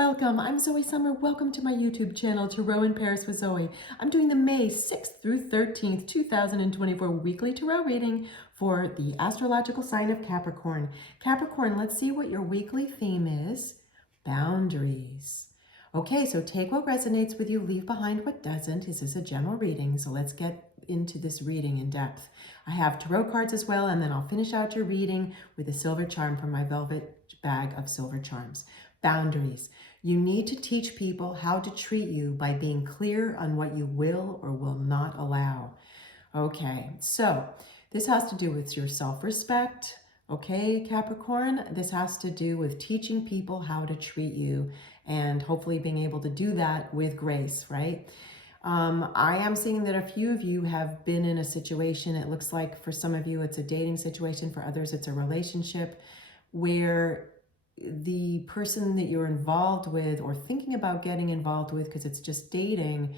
Welcome, I'm Zoe Summer. Welcome to my YouTube channel, Tarot in Paris with Zoe. I'm doing the May 6th through 13th, 2024 weekly tarot reading for the astrological sign of Capricorn. Capricorn, let's see what your weekly theme is. Boundaries. Okay, so take what resonates with you, leave behind what doesn't. This is a general reading, so let's get into this reading in depth. I have tarot cards as well, and then I'll finish out your reading with a silver charm from my velvet bag of silver charms. Boundaries. You need to teach people how to treat you by being clear on what you will or will not allow. Okay, so this has to do with your self-respect. Okay, Capricorn, this has to do with teaching people how to treat you and hopefully being able to do that with grace, right? I am seeing that a few of you have been in a situation, it looks like for some of you it's a dating situation, for others it's a relationship, where the person that you're involved with or thinking about getting involved with, because it's just dating,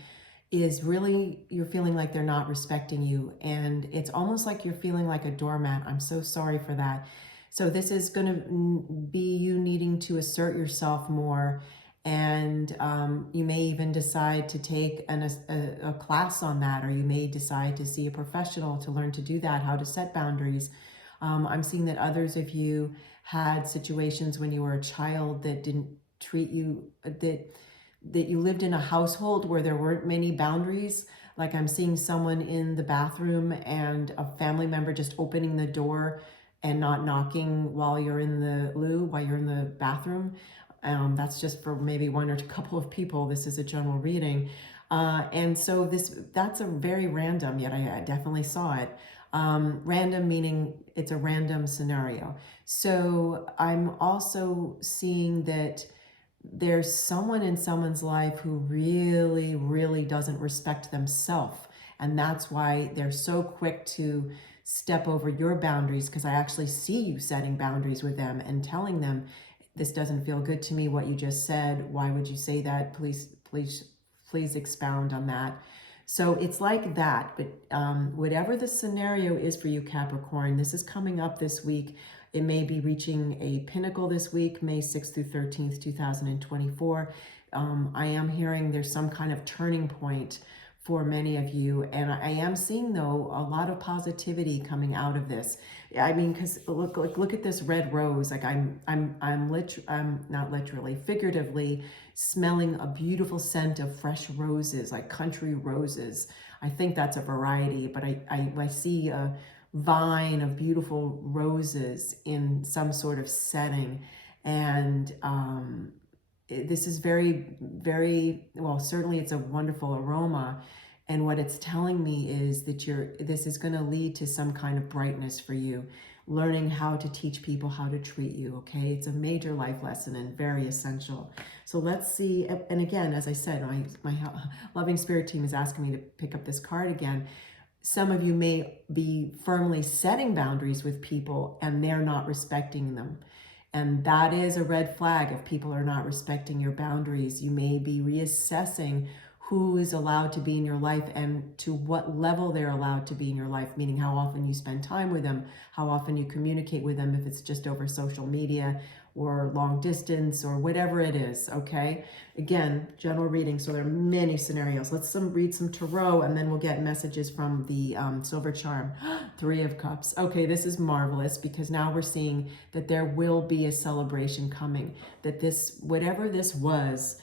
is really, you're feeling like they're not respecting you. And it's almost like you're feeling like a doormat. I'm so sorry for that. So this is going to be you needing to assert yourself more. And you may even decide to take a class on that, or you may decide to see a professional to learn to do that, how to set boundaries. I'm seeing that others of you had situations when you were a child that didn't treat you, that you lived in a household where there weren't many boundaries. Like I'm seeing someone in the bathroom and a family member just opening the door and not knocking while you're in the loo, while you're in the bathroom. That's just for maybe one or a couple of people. This is a general reading. And so that's a very random, yet I definitely saw it. Random meaning it's a random scenario. So I'm also seeing that there's someone in someone's life who really, really doesn't respect themselves. And that's why they're so quick to step over your boundaries, because I actually see you setting boundaries with them and telling them, this doesn't feel good to me, what you just said. Why would you say that? Please expound on that. So it's like that, but whatever the scenario is for you, Capricorn, this is coming up this week. It may be reaching a pinnacle this week, May 6th through 13th, 2024. I am hearing there's some kind of turning point for many of you. And I am seeing, though, a lot of positivity coming out of this. I mean, because look at this red rose. Like I'm not literally, figuratively smelling a beautiful scent of fresh roses, like country roses. I think that's a variety, but I see a vine of beautiful roses in some sort of setting. And this is very, very, well, certainly it's a wonderful aroma. And what it's telling me is that this is going to lead to some kind of brightness for you, learning how to teach people how to treat you, okay? It's a major life lesson and very essential. So let's see. And again, as I said, my loving spirit team is asking me to pick up this card again. Some of you may be firmly setting boundaries with people and they're not respecting them. And that is a red flag. If people are not respecting your boundaries, you may be reassessing who is allowed to be in your life and to what level they're allowed to be in your life, meaning how often you spend time with them, how often you communicate with them, if it's just over social media or long distance or whatever it is, okay? Again, general reading, so there are many scenarios. Let's read some tarot, and then we'll get messages from the silver charm. Three of Cups. Okay, this is marvelous, because now we're seeing that there will be a celebration coming, that this, whatever this was,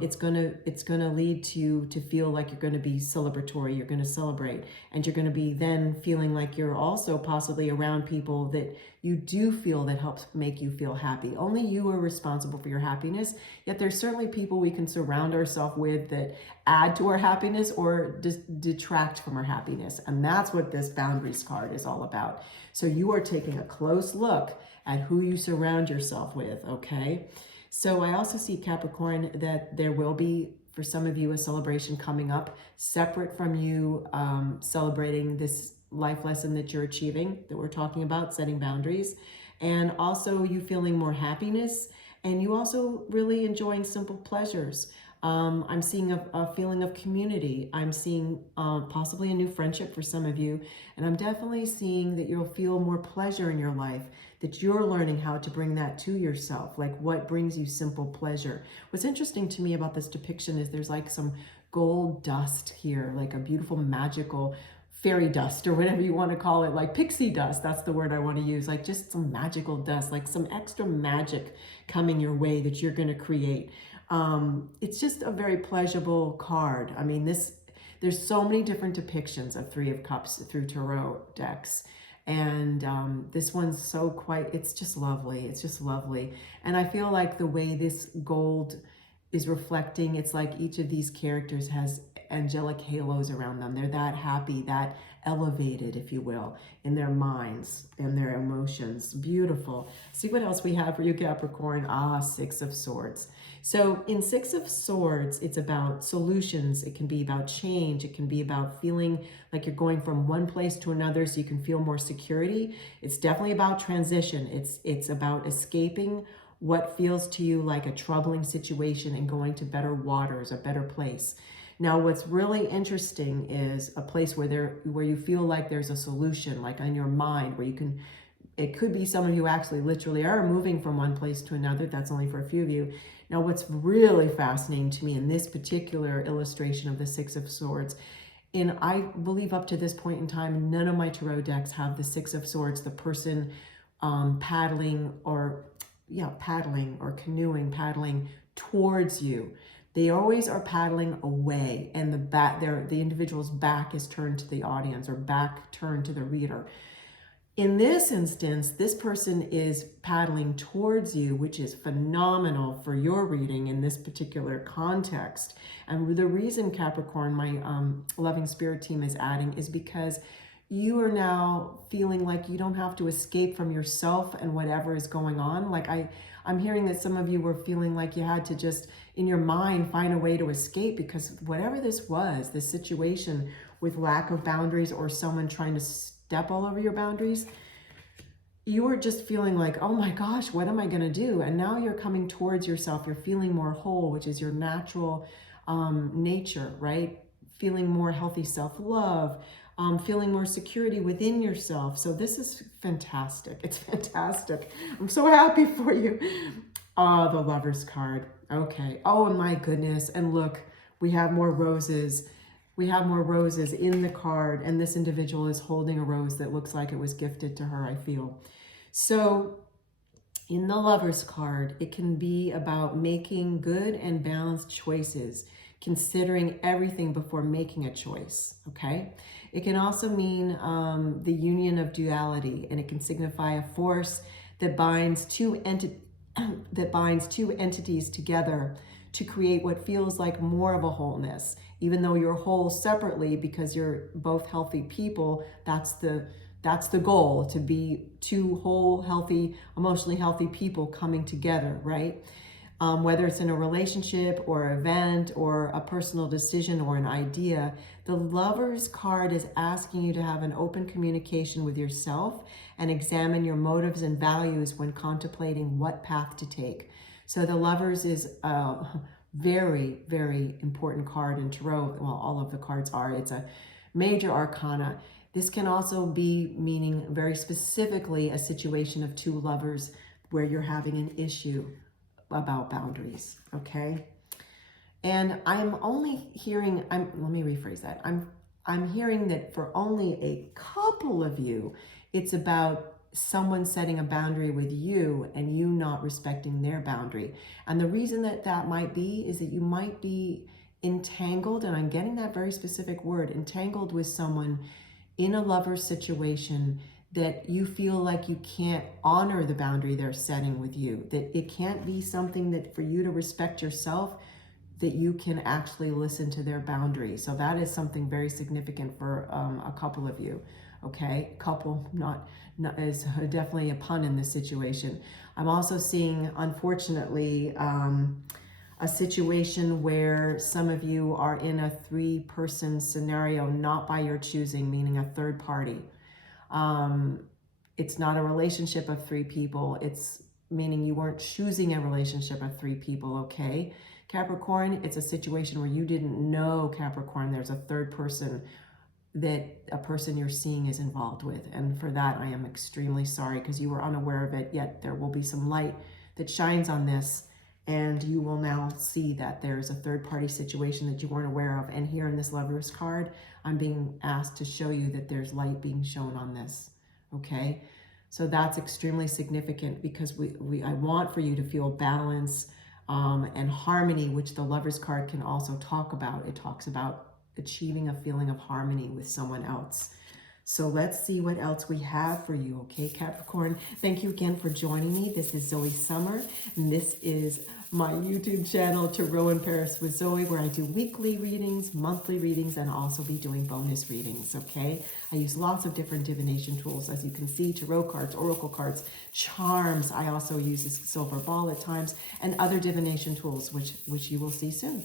it's gonna lead to you to feel like you're gonna be celebratory, you're gonna celebrate, and you're gonna be then feeling like you're also possibly around people that you do feel that helps make you feel happy. Only you are responsible for your happiness, yet there's certainly people we can surround ourselves with that add to our happiness or detract from our happiness. And that's what this boundaries card is all about. So you are taking a close look at who you surround yourself with, okay? So I also see, Capricorn, that there will be, for some of you, a celebration coming up, separate from you celebrating this life lesson that you're achieving, that we're talking about, setting boundaries, and also you feeling more happiness, and you also really enjoying simple pleasures. I'm seeing a feeling of community. I'm seeing possibly a new friendship for some of you. And I'm definitely seeing that you'll feel more pleasure in your life, that you're learning how to bring that to yourself, like what brings you simple pleasure. What's interesting to me about this depiction is there's like some gold dust here, like a beautiful magical fairy dust or whatever you want to call it, like pixie dust. That's the word I want to use, like just some magical dust, like some extra magic coming your way that you're going to create. It's just a very pleasurable card. I mean, there's so many different depictions of Three of Cups through tarot decks. And this one's so it's just lovely. It's just lovely. And I feel like the way this gold is reflecting, it's like each of these characters has angelic halos around them. They're that happy, that elevated, if you will, in their minds and their emotions. Beautiful. See what else we have for you, Capricorn. Six of Swords. So in Six of Swords, it's about solutions. It can be about change. It can be about feeling like you're going from one place to another so you can feel more security. It's definitely about transition. It's about escaping what feels to you like a troubling situation and going to better waters, a better place. Now, what's really interesting is a place where you feel like there's a solution, like in your mind, where you can, it could be some of you actually literally are moving from one place to another. That's only for a few of you. Now, what's really fascinating to me in this particular illustration of the Six of Swords, and I believe up to this point in time, none of my tarot decks have the Six of Swords, the person paddling or canoeing, paddling towards you. They always are paddling away, and the individual's back is turned to the audience or back turned to the reader. In this instance, this person is paddling towards you, which is phenomenal for your reading in this particular context. And the reason, Capricorn, my loving spirit team is adding is because you are now feeling like you don't have to escape from yourself and whatever is going on. Like I'm hearing that some of you were feeling like you had to just, in your mind, find a way to escape because whatever this was, this situation with lack of boundaries or someone trying to step all over your boundaries, you were just feeling like, oh my gosh, what am I going to do? And now you're coming towards yourself. You're feeling more whole, which is your natural nature, right? Feeling more healthy self-love, feeling more security within yourself. So this is fantastic. It's fantastic. I'm so happy for you. The Lover's card. Okay. Oh my goodness. And look, we have more roses. We have more roses in the card, and this individual is holding a rose that looks like it was gifted to her, I feel. So in the Lover's card, it can be about making good and balanced choices, considering everything before making a choice, okay? It can also mean the union of duality, and it can signify a force that binds two entities together to create what feels like more of a wholeness. Even though you're whole separately because you're both healthy people, that's the goal, to be two whole, healthy, emotionally healthy people coming together, right? Whether it's in a relationship or event or a personal decision or an idea, the Lover's card is asking you to have an open communication with yourself and examine your motives and values when contemplating what path to take. So the Lovers is a very, very important card in tarot. Well, all of the cards are. It's a major arcana. This can also be meaning very specifically a situation of two lovers where you're having an issue about boundaries, okay? And I'm only hearing, let me rephrase that. I'm hearing that for only a couple of you, it's about someone setting a boundary with you and you not respecting their boundary. And the reason that might be is that you might be entangled, and I'm getting that very specific word, entangled with someone in a lover situation that you feel like you can't honor the boundary they're setting with you, that it can't be something that for you to respect yourself, that you can actually listen to their boundaries. So that is something very significant for a couple of you, okay? Couple, not is definitely a pun in this situation. I'm also seeing, unfortunately, a situation where some of you are in a three-person scenario, not by your choosing, meaning a third party. It's not a relationship of three people. It's meaning you weren't choosing a relationship of 3 people, okay? Capricorn, it's a situation where you didn't know, Capricorn, there's a third person that a person you're seeing is involved with. And for that, I am extremely sorry because you were unaware of it, yet there will be some light that shines on this. And you will now see that there's a third party situation that you weren't aware of. And here in this Lover's card, I'm being asked to show you that there's light being shown on this, okay? So that's extremely significant because I want for you to feel balance and harmony, which the Lover's card can also talk about. It talks about achieving a feeling of harmony with someone else. So let's see what else we have for you, okay, Capricorn? Thank you again for joining me. This is Zoe Summer, and this is my YouTube channel, Tarot in Paris with Zoe, where I do weekly readings, monthly readings, and also be doing bonus readings, okay? I use lots of different divination tools, as you can see, tarot cards, oracle cards, charms. I also use a silver ball at times, and other divination tools, which you will see soon.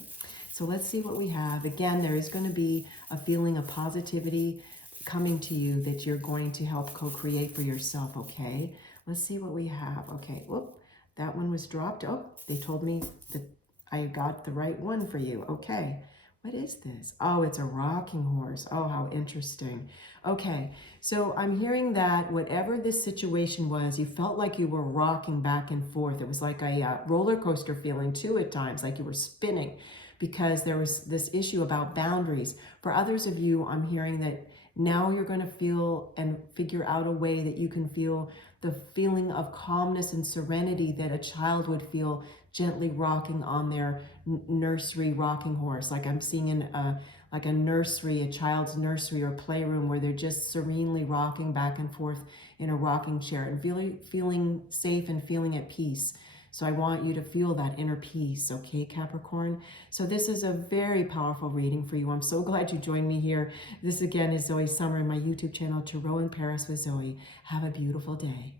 So let's see what we have. Again, there is going to be a feeling of positivity coming to you that you're going to help co-create for yourself, okay? Let's see what we have. Okay, whoop, that one was dropped. Oh, they told me that I got the right one for you. Okay, what is this? Oh, it's a rocking horse. Oh, how interesting. Okay, so I'm hearing that whatever this situation was, you felt like you were rocking back and forth. It was like a roller coaster feeling too at times, like you were spinning, because there was this issue about boundaries. For others of you, I'm hearing that now you're going to feel and figure out a way that you can feel the feeling of calmness and serenity that a child would feel gently rocking on their nursery rocking horse. Like I'm seeing in like a nursery, a child's nursery or playroom, where they're just serenely rocking back and forth in a rocking chair and feeling safe and feeling at peace. So I want you to feel that inner peace, okay, Capricorn? So this is a very powerful reading for you. I'm so glad you joined me here. This again is Zoe Summer in my YouTube channel, Tarot in Paris with Zoe. Have a beautiful day.